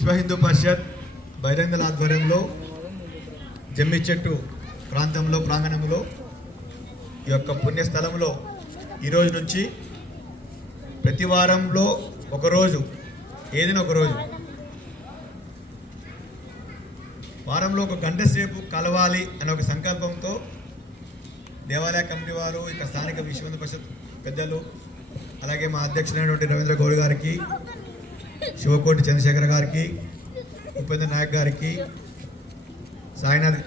విశ్వ హిందూ పరిషత్ బైరంగల్ ఆధ్వర్యంలో జమ్మిచెట్టు ప్రాంగణంలో ఈ యొక్క పుణ్యస్థలంలో ఈరోజు నుంచి ప్రతి వారంలో ఒకరోజు ఏదైనా ఒకరోజు వారంలో ఒక గంట సేపు కలవాలి అనే ఒక సంకల్పంతో దేవాలయ కమిటీ వారు ఇక్కడ స్థానిక విశ్వ హిందూ పరిషత్ పెద్దలు అలాగే మా అధ్యక్షులైనటువంటి రవీంద్ర గౌడ్ గారికి శివకోటి చంద్రశేఖర్ గారికి ఉపేంద్ర నాయక్ గారికి సాయినాథ్